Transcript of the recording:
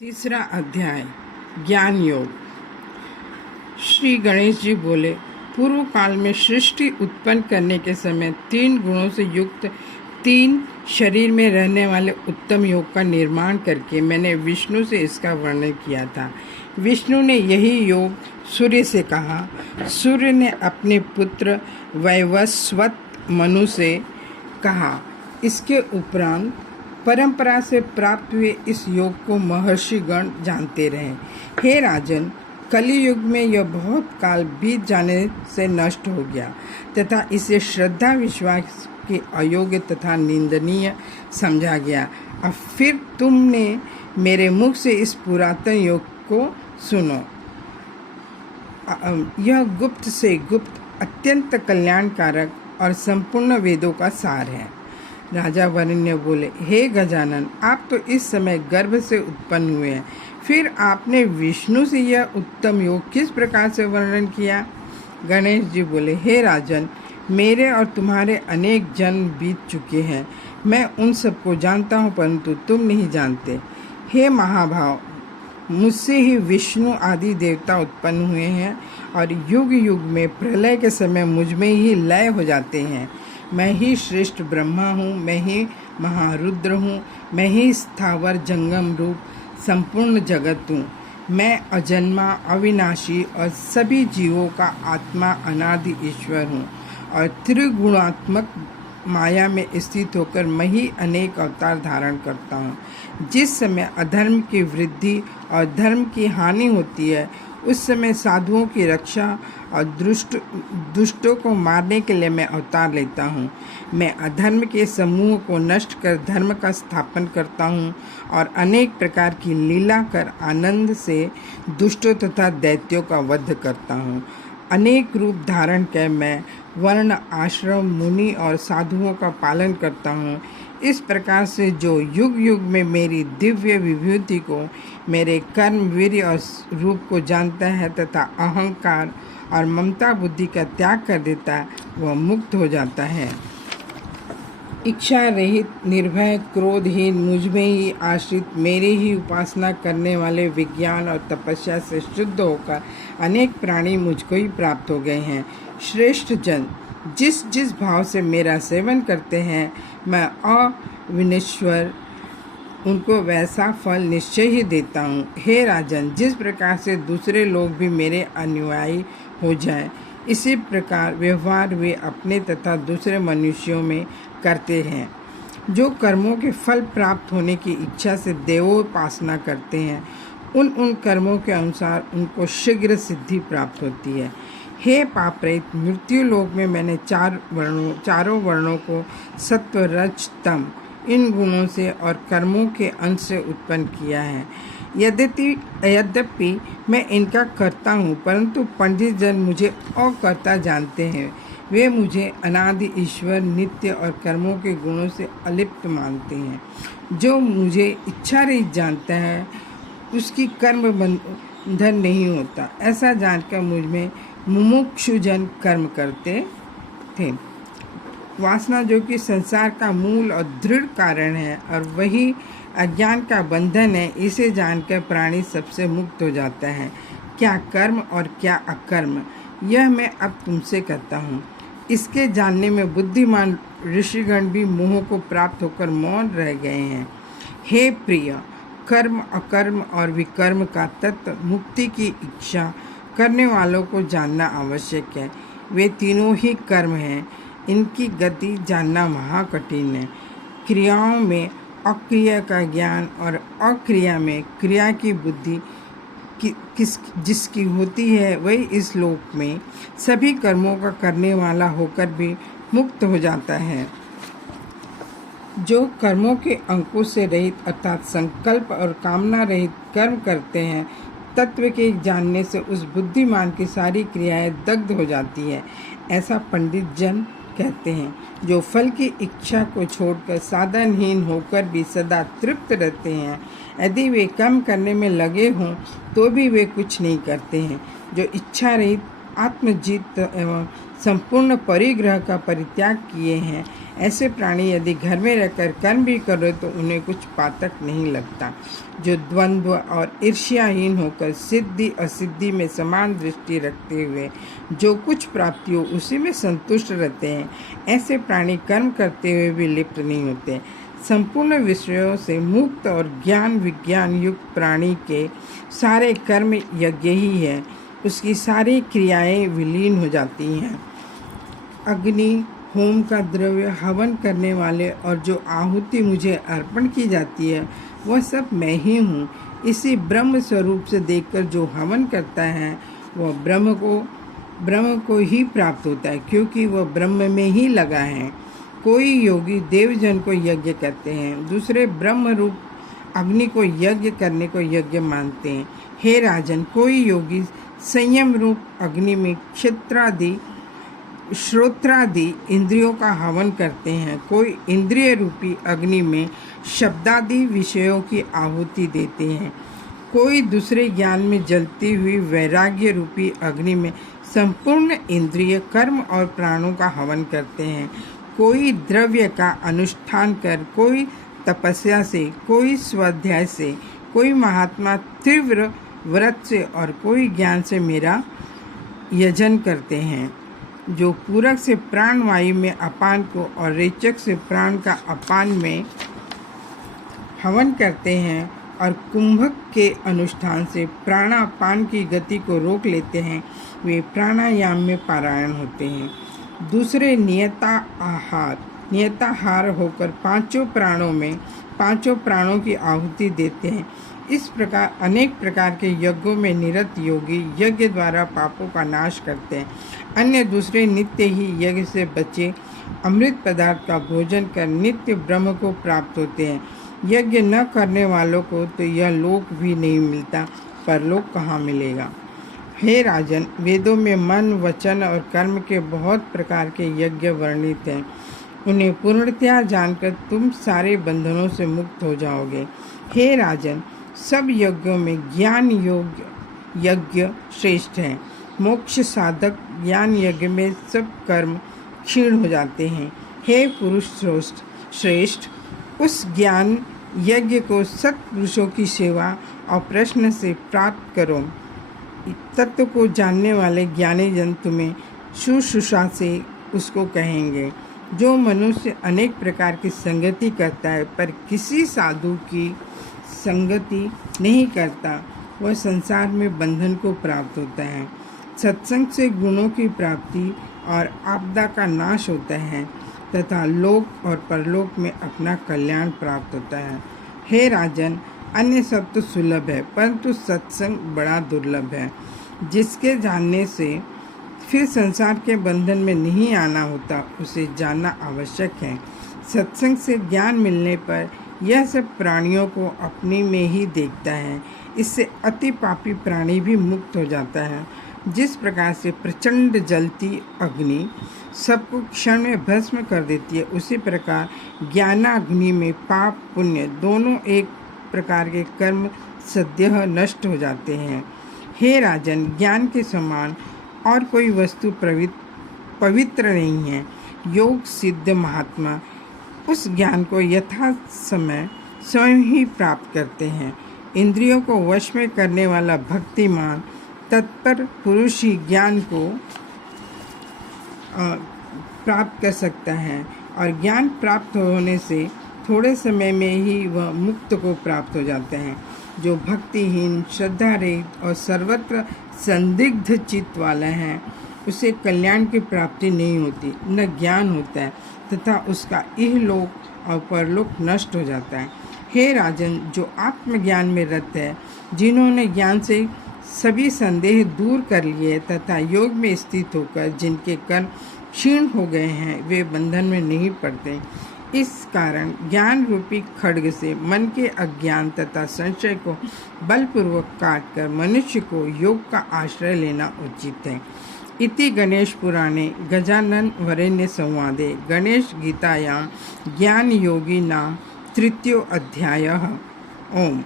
तीसरा अध्याय ज्ञान योग। श्री गणेश जी बोले, पूर्व काल में सृष्टि उत्पन्न करने के समय 3 गुणों से युक्त 3 शरीर में रहने वाले उत्तम योग का निर्माण करके मैंने विष्णु से इसका वर्णन किया था। विष्णु ने यही योग सूर्य से कहा। सूर्य ने अपने पुत्र वैवस्वत मनु से कहा। इसके उपरांत परंपरा से प्राप्त हुए इस योग को महर्षि गण जानते रहे। हे राजन, कलि युग में यह बहुत काल बीत जाने से नष्ट हो गया तथा इसे श्रद्धा विश्वास के अयोग्य तथा निंदनीय समझा गया। अब फिर तुमने मेरे मुख से इस पुरातन योग को सुनो। यह गुप्त से गुप्त अत्यंत कल्याणकारक और संपूर्ण वेदों का सार है। राजा वरेण्य बोले, हे गजानन, आप तो इस समय गर्भ से उत्पन्न हुए हैं, फिर आपने विष्णु से यह उत्तम योग किस प्रकार से वर्णन किया? गणेश जी बोले, हे राजन, मेरे और तुम्हारे अनेक जन्म बीत चुके हैं। मैं उन सबको जानता हूँ, परंतु तुम नहीं जानते। हे महाभाव, मुझसे ही विष्णु आदि देवता उत्पन्न हुए हैं और युग युग में प्रलय के समय मुझ में ही लय हो जाते हैं। मैं ही श्रेष्ठ ब्रह्मा हूँ, मैं ही महारुद्र हूँ, मैं ही स्थावर जंगम रूप संपूर्ण जगत हूँ। मैं अजन्मा, अविनाशी और सभी जीवों का आत्मा अनादि ईश्वर हूँ और त्रिगुणात्मक माया में स्थित होकर मैं ही अनेक अवतार धारण करता हूँ। जिस समय अधर्म की वृद्धि और धर्म की हानि होती है, उस समय साधुओं की रक्षा और दुष्टों को मारने के लिए मैं अवतार लेता हूँ। मैं अधर्म के समूह को नष्ट कर धर्म का स्थापन करता हूँ और अनेक प्रकार की लीला कर आनंद से दुष्टों तथा दैत्यों का वध करता हूँ। अनेक रूप धारण कर मैं वर्ण, आश्रम, मुनि और साधुओं का पालन करता हूँ। इस प्रकार से जो युग युग में मेरी दिव्य विभूति को, मेरे कर्म, वीर्य और रूप को जानता है तथा अहंकार और ममता बुद्धि का त्याग कर देता है, वह मुक्त हो जाता है। इच्छा रहित, निर्भय, क्रोधहीन, मुझ में ही आश्रित, मेरी ही उपासना करने वाले विज्ञान और तपस्या से शुद्ध होकर अनेक प्राणी मुझको ही प्राप्त हो गए हैं। श्रेष्ठ जन जिस जिस भाव से मेरा सेवन करते हैं, मैं अविनश्वर उनको वैसा फल निश्चय ही देता हूँ। हे राजन, जिस प्रकार से दूसरे लोग भी मेरे अनुयायी हो जाएं, इसी प्रकार व्यवहार वे अपने तथा दूसरे मनुष्यों में करते हैं। जो कर्मों के फल प्राप्त होने की इच्छा से देवोपासना करते हैं, उन कर्मों के अनुसार उनको शीघ्र सिद्धि प्राप्त होती है। हे पाप रहित, मृत्यु लोक में मैंने चारों वर्णों को सत्व, रज, तम इन गुणों से और कर्मों के अंश से उत्पन्न किया है। यद्यपि मैं इनका करता हूँ, परंतु पंडित जन मुझे अकर्ता जानते हैं। वे मुझे अनादि ईश्वर, नित्य और कर्मों के गुणों से अलिप्त मानते हैं। जो मुझे इच्छा रहित जानता है, उसकी कर्म बंधन नहीं होता। ऐसा जानकर मुझ में मुमुक्षु जन कर्म करते थे। वासना, जो कि संसार का मूल और दृढ़ कारण है और वही अज्ञान का बंधन है, इसे जानकर प्राणी सबसे मुक्त हो जाता है। क्या कर्म और क्या अकर्म, यह मैं अब तुमसे कहता हूँ। इसके जानने में बुद्धिमान ऋषिगण भी मोह को प्राप्त होकर मौन रह गए हैं। हे प्रिय, कर्म, अकर्म और विकर्म का तत्व, मुक्ति की इच्छा करने वालों को जानना आवश्यक है। वे तीनों ही कर्म हैं, इनकी गति जानना महाकठिन है। क्रियाओं में अक्रिया का ज्ञान और अक्रिया में क्रिया की बुद्धि जिसकी होती है, वही इस लोक में सभी कर्मों का करने वाला होकर भी मुक्त हो जाता है। जो कर्मों के अंकुश से रहित अर्थात संकल्प और कामना रहित कर्म करते हैं, तत्व के जानने से उस बुद्धिमान की सारी क्रियाएं दग्ध हो जाती है। ऐसा पंडित जन कहते हैं। जो फल की इच्छा को छोड़कर साधनहीन होकर भी सदा तृप्त रहते हैं, यदि वे कम करने में लगे हों तो भी वे कुछ नहीं करते हैं। जो इच्छा रहित, आत्मजीत एवं संपूर्ण परिग्रह का परित्याग किए हैं, ऐसे प्राणी यदि घर में रहकर कर्म भी करे तो उन्हें कुछ पातक नहीं लगता। जो द्वंद्व और ईर्ष्याहीन होकर सिद्धि असिद्धि में समान दृष्टि रखते हुए जो कुछ प्राप्ति हो उसी में संतुष्ट रहते हैं, ऐसे प्राणी कर्म करते हुए भी लिप्त नहीं होते। संपूर्ण विषयों से मुक्त और ज्ञान विज्ञान युक्त प्राणी के सारे कर्म यज्ञ ही है, उसकी सारी क्रियाएं विलीन हो जाती हैं। अग्नि, होम का द्रव्य, हवन करने वाले और जो आहुति मुझे अर्पण की जाती है वह सब मैं ही हूँ। इसी ब्रह्म स्वरूप से देखकर जो हवन करता है वह ब्रह्म को ही प्राप्त होता है, क्योंकि वह ब्रह्म में ही लगा है। कोई योगी देवजन को यज्ञ करते हैं, दूसरे ब्रह्म रूप अग्नि को यज्ञ करने को यज्ञ मानते हैं। हे राजन, कोई योगी संयम रूप अग्नि में क्षेत्रादि श्रोत्रादि इंद्रियों का हवन करते हैं, कोई इंद्रिय रूपी अग्नि में शब्दादि विषयों की आहुति देते हैं, कोई दूसरे ज्ञान में जलती हुई वैराग्य रूपी अग्नि में संपूर्ण इंद्रिय कर्म और प्राणों का हवन करते हैं, कोई द्रव्य का अनुष्ठान कर, कोई तपस्या से, कोई स्वाध्याय से, कोई महात्मा तीव्र व्रत से और कोई ज्ञान से मेरा यजन करते हैं। जो पूरक से प्राण वायु में अपान को और रेचक से प्राण का अपान में हवन करते हैं और कुंभक के अनुष्ठान से प्राणापान की गति को रोक लेते हैं, वे प्राणायाम में पारायण होते हैं। दूसरे नियताहार होकर पांचों प्राणों की आहुति देते हैं। इस प्रकार अनेक प्रकार के यज्ञों में निरत योगी यज्ञ द्वारा पापों का नाश करते हैं। अन्य दूसरे नित्य ही यज्ञ से बचे अमृत पदार्थ का भोजन कर नित्य ब्रह्म को प्राप्त होते हैं। यज्ञ न करने वालों को तो यह लोक भी नहीं मिलता, परलोक कहाँ मिलेगा। हे राजन, वेदों में मन, वचन और कर्म के बहुत प्रकार के यज्ञ वर्णित हैं। उन्हें पूर्णतया जानकर तुम सारे बंधनों से मुक्त हो जाओगे। हे राजन, सब यज्ञों में ज्ञान योग यज्ञ श्रेष्ठ है। मोक्ष साधक ज्ञान यज्ञ में सब कर्म क्षीण हो जाते हैं। हे पुरुष श्रेष्ठ, उस ज्ञान यज्ञ को सत्पुरुषों की सेवा और प्रश्न से प्राप्त करो। तत्व को जानने वाले ज्ञानी जन तुम्हें शुश्रूषा से उसको कहेंगे। जो मनुष्य अनेक प्रकार की संगति करता है पर किसी साधु की संगति नहीं करता, वह संसार में बंधन को प्राप्त होता है। सत्संग से गुणों की प्राप्ति और आपदा का नाश होता है तथा लोक और परलोक में अपना कल्याण प्राप्त होता है। हे राजन, अन्य सब तो सुलभ है, परंतु सत्संग बड़ा दुर्लभ है। जिसके जानने से फिर संसार के बंधन में नहीं आना होता, उसे जानना आवश्यक है। सत्संग से ज्ञान मिलने पर यह सब प्राणियों को अपने में ही देखता है। इससे अति पापी प्राणी भी मुक्त हो जाता है। जिस प्रकार से प्रचंड जलती अग्नि सबको क्षण में भस्म कर देती है, उसी प्रकार ज्ञानाग्नि में पाप पुण्य दोनों एक प्रकार के कर्म सद्यः नष्ट हो जाते हैं। हे राजन, ज्ञान के समान और कोई वस्तु पवित्र नहीं है। योग सिद्ध महात्मा उस ज्ञान को यथा समय स्वयं ही प्राप्त करते हैं। इंद्रियों को वश में करने वाला भक्तिमान तत्पर पुरुष ही ज्ञान को प्राप्त कर सकता है और ज्ञान प्राप्त होने से थोड़े समय में ही वह मुक्त को प्राप्त हो जाते हैं। जो भक्तिहीन, श्रद्धा रहित और सर्वत्र संदिग्ध चित्त वाला है, उसे कल्याण की प्राप्ति नहीं होती, न ज्ञान होता है तथा उसका इहलोक और परलोक नष्ट हो जाता है। हे राजन, जो आत्मज्ञान में रत है, जिन्होंने ज्ञान से सभी संदेह दूर कर लिए तथा योग में स्थित होकर जिनके कर्म क्षीण हो गए हैं, वे बंधन में नहीं पड़ते। इस कारण ज्ञान रूपी खड्ग से मन के अज्ञान तथा संशय को बलपूर्वक काटकर मनुष्य को योग का आश्रय लेना उचित है। इति गणेश पुराणे गजानन वरेण्य संवादे गणेश गीतायां ज्ञान योगी नाम तृतीयो अध्यायः। ओम।